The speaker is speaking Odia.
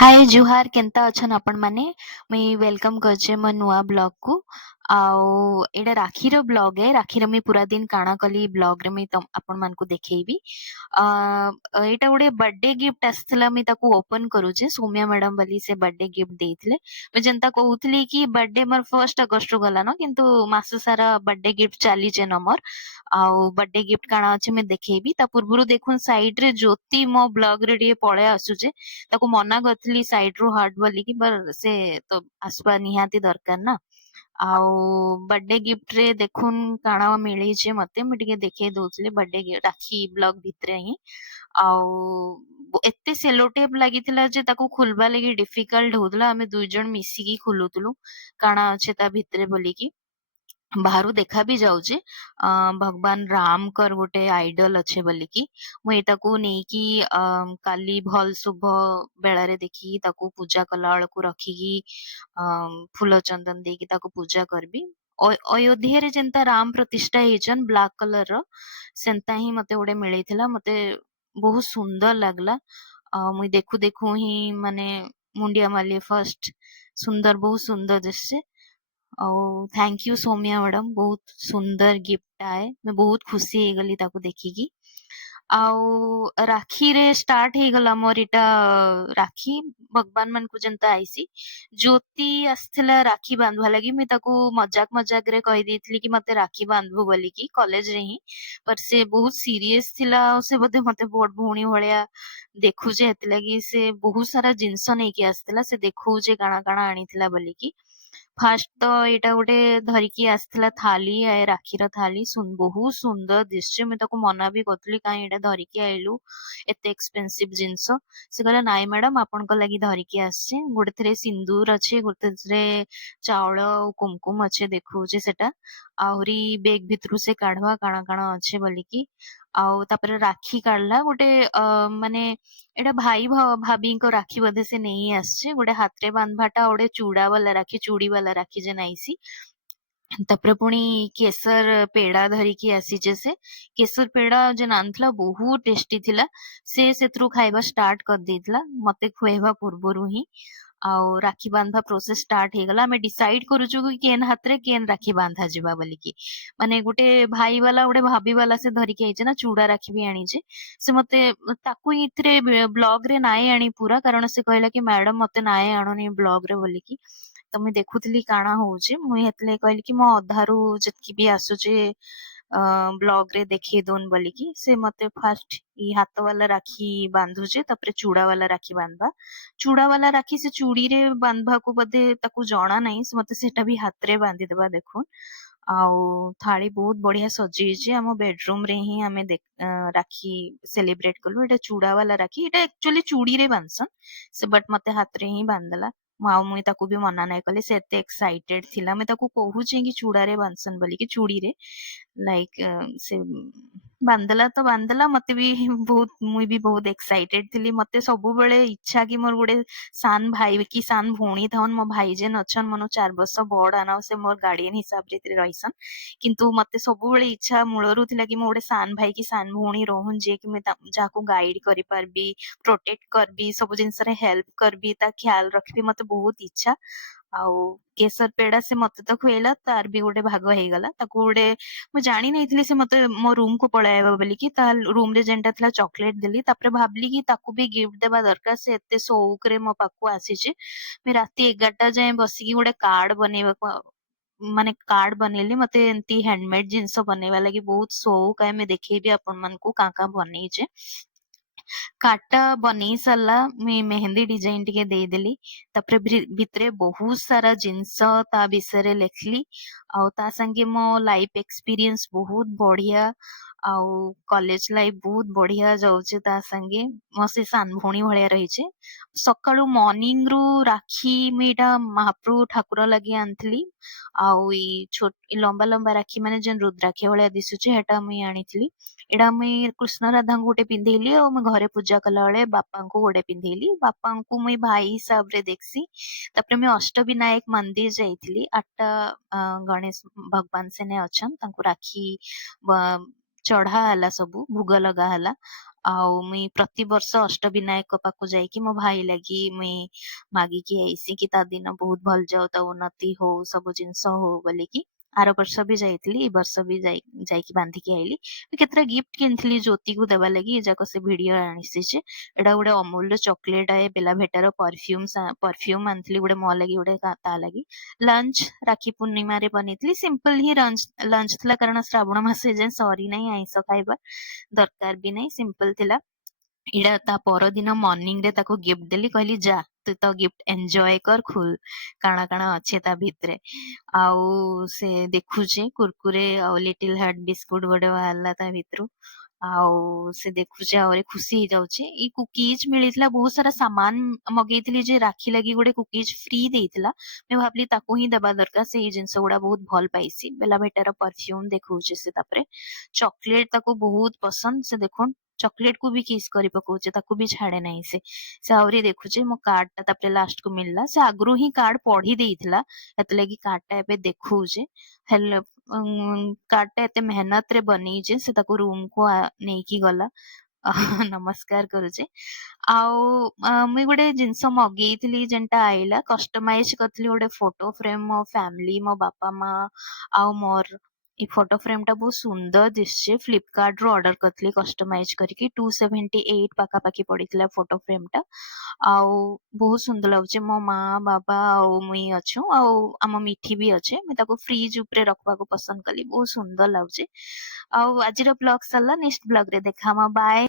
हाय जुहार केनता अछन आपण माने मुई वेलकम करछे मो नुआ ब्लॉग को आउ एडा राखी रो ब्लॉग है राखी रो मी पूरा दिन काना कली ब्लॉग रे मी तम आपण मान को देखैबी एटा गोटे बर्थडे गिफ्ट आसथिला मी ताको ओपन करूचे सौम्या मैडम बली से बर्थडे गिफ्ट देइथिले मैं जेंता कहउतली कि बर्थडे मोर 1 अगस्त रो गला न किंतु मास सारा बर्थडे गिफ्ट चाली जे न मोर आउ बर्थडे गिफ्ट काना अछि मैं देखैबी ता पूर्वरु देखुन साइड रे ज्योति मो ब्लॉग रे डी पळे आसुचे ताको मना करथिली साइड रो हार्ट बोलिकी पर से तो आसबा निहाती दरकार ना आउ बर्थडे गिफ्ट रे देखुन काଣା मिलीचे मते मैं टिके देखै दउतले बर्थडे राखी ब्लॉग भितरे ही आउ एते सेलो टेप लागिथिला जे ताको खुलबा लागि डिफिकल्ट होतला हमें दुई जण मिसिकी खुलुतलु काଣା अछि ता भितरे बोलिकी बाहरु देखा भी जाउचे भगवान राम कर गोटे आइडल अच्छे बोलिकी मु एटाकू नेकी काली भल शुभ बेलारे देखी ताकू पूजा कला बेलकू रखिकी फूल चंदन देकी ताकू पूजा करबी अयोध्या रे जेंता राम प्रतिष्ठा हेचन ब्लैक कलर रो सेंता ही मते गोटे मिलिथिला मते बहुत सुंदर लागला मुई देखु देखु ही माने मुंडिया माली फर्स्ट सुंदर बहुत सुंदर दिसছে ଆଉ ଥ୍ୟାଙ୍କ ୟୁ ସୌମ୍ୟା ମ୍ୟାଡମ ବହୁତ ସୁନ୍ଦର ଗିଫ୍ଟ ଆଏ ମୁଁ ବହୁତ ଖୁସି ହେଇଗଲି ତାକୁ ଦେଖିକି ଆଉ ରାକ୍ଷୀରେ ଷ୍ଟାର୍ଟ ହେଇଗଲା ମୋର ଏଟା ରାକ୍ଷୀ ଭଗବାନ ମାନଙ୍କୁ ଯେନ୍ତା ଆଇସି ଜ୍ୟୋତି ଆସିଥିଲା ରାକ୍ଷୀ ବାନ୍ଧବା ଲାଗି ମୁଁ ତାକୁ ମଜାକ ମଜାକରେ କହିଦେଇଥିଲି କି ମତେ ରାକ୍ଷୀ ବାନ୍ଧବୁ ବୋଲିକି କଲେଜରେ ହିଁ ਪਰ ସେ ବହୁତ ସିରିୟସ ଥିଲା ଆଉ ସେ ବୋଧେ ମତେ ବଡ ଭଉଣୀ ଭଳିଆ ଦେଖୁଛେ ହେଥିଲାଗି ସେ ବହୁତ ସାରା ଜିନିଷ ନେଇକି ଆସିଥିଲା ସେ ଦେଖଉଛେ କାଣା କାଣା ଆଣିଥିଲା ବୋଲିକି ଫାଷ୍ଟ ତ ଏଇଟା ଗୋଟେ ଧରିକି ଆସିଥିଲା ଥାଲି ଆଏ ରାକ୍ଷୀର ଥାଲି ବହୁତ ସୁନ୍ଦର ଦିଶୁଛି ମୁଁ ତାକୁ ମନା ବି କରୁଥିଲି କାହିଁ ଏଇଟା ଧରିକି ଆଇଲୁ ଏତେ ଏକ୍ସପେନ୍ସିଭ ଜିନିଷ ସେ କହିଲା ନାଇଁ ମ୍ୟାଡାମ ଆପଣଙ୍କ ଲାଗି ଧରିକି ଆସିଛି ଗୋଟେଥିରେ ସିନ୍ଦୁର ଅଛି ଗୋଟେଥିରେ ଚାଉଳ ଆଉ କୁମକୁମ ଅଛି ଦେଖଉଛି ସେଟା ଆହୁରି ବେଗ ଭିତରୁ ସେ କାଢବା କାଣା କାଣା ଅଛି ବୋଲିକି ଆଉ ତାପରେ ରାକ୍ଷୀ କାଢଲା ଗୋଟେ ମାନେ ଏଇଟା ଭାଇ ଭାବିଙ୍କ ରାକ୍ଷୀ ବୋଧେ ସେ ନେଇ ଆସିଛି ଗୋଟେ ହାତରେ ବାନ୍ଧବାଟା ଆଉ ଗୋଟେ ଚୁଡା ବାଲା ରାକ୍ଷୀ ଚୁଡି ବାଲା ରାକ୍ଷୀ ଯେ ନାଇସି ତାପରେ ପୁଣି କେଶର ପେଡା ଧରିକି ଆସିଛେ ସେ କେଶର ପେଡା ଯେନ୍ ଆଣିଥିଲା ବହୁତ ଟେଷ୍ଟି ଥିଲା ସେ ସେଥିରୁ ଖାଇବା ଷ୍ଟାର୍ଟ କରିଦେଇଥିଲା ମତେ ଖୁଆଇବା ପୂର୍ବରୁ ହିଁ ଆଉ ରାକ୍ଷୀ ବାନ୍ଧା ପ୍ରୋସେସ ଷ୍ଟାର୍ଟ ହେଇଗଲା ଆମେ ଡିସାଇଡ କରୁଛୁ କି କେନ୍ ହାତରେ କେନ୍ ରାକ୍ଷୀ ବାନ୍ଧା ଯିବା ବୋଲିକି ମାନେ ଗୋଟେ ଭାଇ ବାଲା ଗୋଟେ ଭାବି ବାଲା ସେ ଧରିକି ଆଇছে ନା ଚୁଡା ରାକ୍ଷୀ ବି ଆଣିଛେ ସେ ମତେ ତାକୁ ଏଥିରେ ବ୍ଲଗ ରେ ନାଇଁ ଆଣି ପୁରା କାରଣ ସେ କହିଲା କି ମ୍ୟାଡମ ମତେ ନାଇଁ ଆଣୁନି ବ୍ଲଗ ରେ ବୋଲିକି ତ ମୁଇଁ ଦେଖୁଥିଲି କାଣା ହଉଛି ମୁଇଁ ହେଥିଲାଗି କହିଲି କି ମୋ ଅଧାରୁ ଯେତିକି ବି ଆସୁଛି ବ୍ଲଗ ରେ ଦେଖେଇ ଦଉନ ବୋଲିକି ସେ ମତେ ଫାଷ୍ଟ ଇ ହାତ ବାଲା ରାକ୍ଷୀ ବାନ୍ଧୁଛି ତାପରେ ଚୁଡା ବାଲା ରାକ୍ଷୀ ବାନ୍ଧବା ଚୁଡା ବାଲା ରାକ୍ଷୀ ସେ ଚୁଡିରେ ବାନ୍ଧବାକୁ ବୋଧେ ତାକୁ ଜଣା ନାହିଁ ସେ ମତେ ସେଟା ବି ହାତରେ ବାନ୍ଧିଦବା ଦେଖୁନ ଆଉ ଥାଳି ବହୁତ ବଢିଆ ସଜେଇଛି ଆମ ବେଡରୁମ ରେ ହିଁ ଆମେ ରାକ୍ଷୀ ସେଲିବ୍ରେଟ କଲୁ ଏଟା ଚୁଡା ବାଲା ରାକ୍ଷୀ ଏଟା ଆକ୍ଚୁଆଲି ଚୁଡିରେ ବାନ୍ଧସନ୍ ସେ ବଟ ମତେ ହାତରେ ହିଁ ବାନ୍ଧଦେଲା ଆଉ ମୁଇଁ ତାକୁ ବି ମନା ନାଇଁ କଲି ସେ ଏତେ ଏକ୍ସାଇଟେଡ ଥିଲା ମୁଇଁ ତାକୁ କହୁଛି କି ଚୁଡାରେ ବାନ୍ଧସନ୍ ବୋଲିକି ଚୁଡିରେ ଲାଇକ ସେ ବାନ୍ଧଦେଲା ତ ବାନ୍ଧଦେଲା ମତେ ବି ବହୁତ ମୁଇଁ ବି ବହୁତ ଏକ୍ସାଇଟେଡ ଥିଲି ମତେ ସବୁବେଳେ ଇଚ୍ଛା କି ମୋର ଗୋଟେ ସାନ ଭାଇ କି ସାନ ଭଉଣୀ ଥାଉନ୍ ମୋ ଭାଇ ଯେନ୍ ଅଛନ୍ ମନ 4 ବର୍ଷ ବଡ ଆନ ସେ ମୋର ଗାର୍ଡିଆନ ହିସାବରେ ରହିସନ୍ କିନ୍ତୁ ମତେ ସବୁବେଳେ ଇଚ୍ଛା ମୂଳରୁ ଥିଲା କି ମୁଁ ଗୋଟେ ସାନ ଭାଇ କି ସାନ ଭଉଣୀ ରହୁନ୍ ଯିଏ କି ମୁଇଁ ଯାହାକୁ ଗାଇଡ କରିପାରିବି ପ୍ରୋଟେକ୍ଟ କରିବି ସବୁ ଜିନିଷରେ ହେଲ୍ପ କରିବି ତା ଖ୍ୟାଲ ରଖିବି ମତେ ବହୁତ ଇଚ୍ଛା ଆଉ କେଶର ପେଡା ସେ ମତେ ତ ଖୁଏଇଲା ତାର ବି ଗୋଟେ ଭାଗ ହେଇଗଲା ତାକୁ ଗୋଟେ ମୁଁ ଜାଣି ନେଇଥିଲି ସେ ମତେ ମୋ ରୁମ କୁ ପଳାଇବ ବୋଲିକି ତା ରୁମ ରେ ଯେନ୍ଟା ଥିଲା ଚକୋଲେଟ ଦେଲି ତାପରେ ଭାବିଲି କି ତାକୁ ବି ଗିଫ୍ଟ ଦେବା ଦରକାର ସେ ଏତେ ସଉକରେ ମୋ ପାଖକୁ ଆସିଛି ମୁଁ ରାତି 11ଟା ଯାଏଁ ବସିକି ଗୋଟେ କାର୍ଡ ବନେଇବାକୁ ମାନେ କାର୍ଡ ବନେଇଲି ମତେ ଏମତି ହ୍ୟାଣ୍ଡମେଡ ଜିନିଷ ବନେଇବା ଲାଗି ବହୁତ ସଉକ ଆମେ ଦେଖେଇବି ଆପଣ ମାନଙ୍କୁ କାଁ କାଁ ବନେଇଛେ କାର୍ଡଟା ବନେଇ ସାରିଲା ମୁଇଁ ମେହେନ୍ଦି ଡିଜାଇନ ଟିକେ ଦେଇଦେଲି ତାପରେ ଭିତରେ ବହୁତ ସାରା ଜିନିଷ ତା ବିଷୟରେ ଲେଖିଲି ଆଉ ତା ସାଙ୍ଗେ ମୋ ଲାଇଫ ଏକ୍ସପିରିଏନ୍ସ ବହୁତ ବଢିଆ ଆଉ କଲେଜ ଲାଇଫ ବହୁତ ବଢିଆ ଯାଉଛି ତା ସାଙ୍ଗେ ମୋ ସେ ସାନ ଭଉଣୀ ଭଳିଆ ରହିଛି ସକାଳୁ ମର୍ଣ୍ଣିଂ ରୁ ରାକ୍ଷୀ ମୁଁ ଏଇଟା ମହାପ୍ରଭୁ ଠାକୁର ଲାଗି ଆଣିଥିଲି ଆଉ ଏଇ ଲମ୍ବା ଲମ୍ବା ରାକ୍ଷୀ ମାନେ ଯେନ୍ ରୁଦ୍ରାକ୍ଷୀ ଭଳିଆ ଦିଶୁଛି ହେଟା ମୁଇଁ ଆଣିଥିଲି ଏଇଟା ମୁଇଁ କୃଷ୍ଣ ରାଧାଙ୍କୁ ଗୋଟେ ପିନ୍ଧେଇଲି ଆଉ ମୁଁ ଘରେ ପୂଜା କଲା ବେଳେ ବାପାଙ୍କୁ ଗୋଟେ ପିନ୍ଧେଇଲି ବାପାଙ୍କୁ ମୁଇଁ ଭାଇ ହିସାବରେ ଦେଖସି ତାପରେ ମୁଇଁ ଅଷ୍ଟବିନାୟକ ମନ୍ଦିର ଯାଇଥିଲି 8ଟା ଗଣେଶ ଭଗବାନ ସେନେ ଅଛନ୍ ତାଙ୍କୁ ରାକ୍ଷୀ ଚଢା ହେଲା ସବୁ ଭୋଗ ଲଗା ହେଲା। ଆଉ ମୁଇଁ ପ୍ରତିବର୍ଷ ଅଷ୍ଟବିନାୟକ ପାଖକୁ ଯାଇକି ମୋ ଭାଇ ଲାଗି ମୁଇଁ ମାଗିକି ଆଇସି କି ତା ଦିନ ବହୁତ ଭଲ ଯାଉ, ତା ଉନ୍ନତି ହଉ, ସବୁ ଜିନିଷ ହଉ ବୋଲିକି। ଆର ବର୍ଷ ବି ଯାଇଥିଲି, ଏ ବର୍ଷ ବି ଯାଇକି ବାନ୍ଧିକି ଆଇଲି। କେତେଟା ଗିଫ୍ଟ କିଣିଥିଲି ଜ୍ୟୋତିକୁ ଦେବା ଲାଗି, ଏ ଯାକ ସେ ଭିଡିଓ ଆଣିସିଛି। ଏଇଟା ଗୋଟେ ଅମୁଲର ଚକୋଲେଟ ଆଏ, ବେଲାଭେଟାର ପରଫ୍ୟୁମ ଆଣିଥିଲି ଗୋଟେ ମୋ ଲାଗି, ଗୋଟେ ତା ଲାଗି। ଲଞ୍ଚ ରାକ୍ଷୀ ପୂର୍ଣ୍ଣିମାରେ ବନେଇଥିଲି, ସିମ୍ପଲ ହିଁ ଲଞ୍ଚ ଥିଲା, କାରଣ ଶ୍ରାବଣ ମାସ ଯାଏଁ ସରି ନାହିଁ ଆଇଁଷ ଖାଇବା ଦରକାର ବି ନାହିଁ, ସିମ୍ପଲ ଥିଲା। ଏଇଟା ତା ପରଦିନ ମର୍ଣ୍ଣିଂ ରେ ତାକୁ ଗିଫ୍ଟ ଦେଲି, କହିଲି ଯା ତୁ ତ ଗିଫ୍ଟ ଏନ୍ଜୟ କର, ଖୁଲ କାଣା କାଣା ଅଛି ତା ଭିତରେ। ଆଉ ସେ ଦେଖୁଛି କୁରକୁରେ ଆଉ ଲିଟିଲ ହାର୍ଟ ବିସ୍କୁଟ ଗୋଟେ ବାହାରିଲା ତା ଭିତରୁ। ଆଉ ସେ ଦେଖୁଛି, ଆହୁରି ଖୁସି ହେଇଯାଉଛି। ଏଇ କୁକିଜ ମିଳିଥିଲା, ବହୁତ ସାରା ସାମାନ ମଗେଇଥିଲି ଯେ ରାକ୍ଷୀ ଲାଗି ଗୋଟେ କୁକିଜ ଫ୍ରି ଦେଇଥିଲା, ମୁଁ ଭାବିଲି ତାକୁ ହିଁ ଦେବା ଦରକାର, ସେଇ ଜିନିଷ ଗୁଡା ବହୁତ ଭଲ ପାଇସି। ବେଲାଭେଟାର ପରଫ୍ୟୁମ ଦେଖଉଛି ସେ, ତାପରେ ଚକୋଲେଟ ତାକୁ ବହୁତ ପସନ୍ଦ, ସେ ଦେଖୁନ ଚକୋଲେଟ କୁ ବି କିସ୍ କରି ପକଉଛି, ତାକୁ ବି ଛାଡେ ନାହିଁ ସେ ଆହୁରି ଦେଖୁଛି। ମୋ କାର୍ଡ ଟା ତାପରେ ଲାଷ୍ଟ କୁ ମିଳିଲା, ସେ ଆଗରୁ ହିଁ କାର୍ଡ ପଢି ଦେଇଥିଲା, ଏଥିଲାଗି କାର୍ଡ ଟା ଏବେ ଦେଖଉଛି। ହେଲେ କାର୍ଡ ଟା ଏତେ ମେହନତ ରେ ବନେଇଛି, ସେ ତାକୁ ରୁମ କୁ ନେଇକି ଗଲା। ନମସ୍କାର କରୁଛି। ଆଉ ମୁଇଁ ଗୋଟେ ଜିନିଷ ମଗେଇଥିଲି, ଯେନ୍ଟା ଆଇଲା କଷ୍ଟମାଇଜ କରିଥିଲି, ଗୋଟେ ଫଟୋ ଫ୍ରେମ ମୋ ଫ୍ୟାମିଲି, ମୋ ବାପା ମା ଆଉ ମୋର। ଏଇ ଫଟୋ ଫ୍ରେମ ଟା ବହୁତ ସୁନ୍ଦର ଦିଶୁଛି, ଫ୍ଲିପକାର୍ଟ ରୁ ଅର୍ଡର କରିଥିଲି କଷ୍ଟମାଇଜ କରିକି। 278 ପାଖାପାଖି ପଡିଥିଲା ଫଟୋ ଫ୍ରେମ ଟା। ଆଉ ବହୁତ ସୁନ୍ଦର ଲାଗୁଛି, ମୋ ମା ବାବା ଆଉ ମୁଇଁ ଅଛୁ, ଆଉ ଆମ ମିଠି ବି ଅଛେ। ମୁଇଁ ତାକୁ ଫ୍ରିଜ ଉପରେ ରଖବାକୁ ପସନ୍ଦ କଲି, ବହୁତ ସୁନ୍ଦର ଲାଗୁଛି। ଆଉ ଆଜିର ବ୍ଲଗ ସରିଲା, ନେକ୍ସଟ ବ୍ଲଗ ରେ ଦେଖାହବା, ବାଏ।